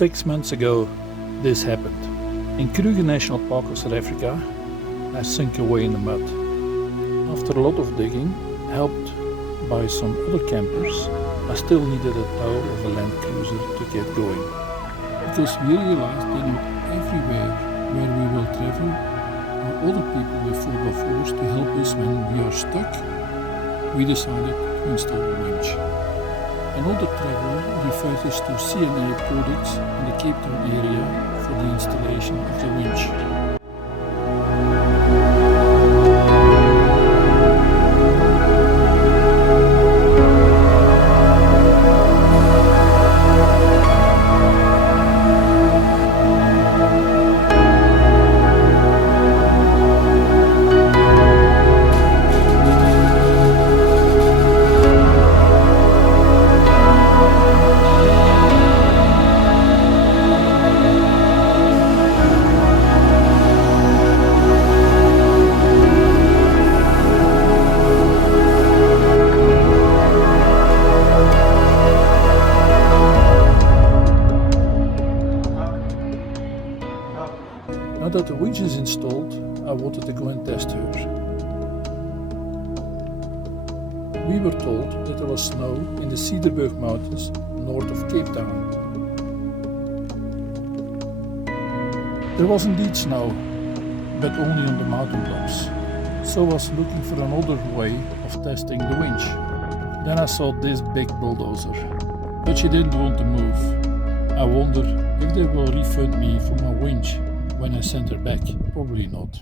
6 months ago, this happened. In Kruger National Park of South Africa, I sunk away in the mud. After a lot of digging, helped by some other campers, I still needed a tow of a Land Cruiser to get going. Because we realized that not everywhere where we will travel are other people with 4x4s to help us when we are stuck. We decided to install a winch. Another traveler referred us to CNA products in the Cape Town area for the installation of the winch. Now that the winch is installed, I wanted to go and test her. We were told that there was snow in the Cederberg Mountains north of Cape Town. There was indeed snow, but only on the mountain tops, so I was looking for another way of testing the winch. Then I saw this big bulldozer, but she didn't want to move. I wonder if they will refund me for my winch when I send her back. Probably not.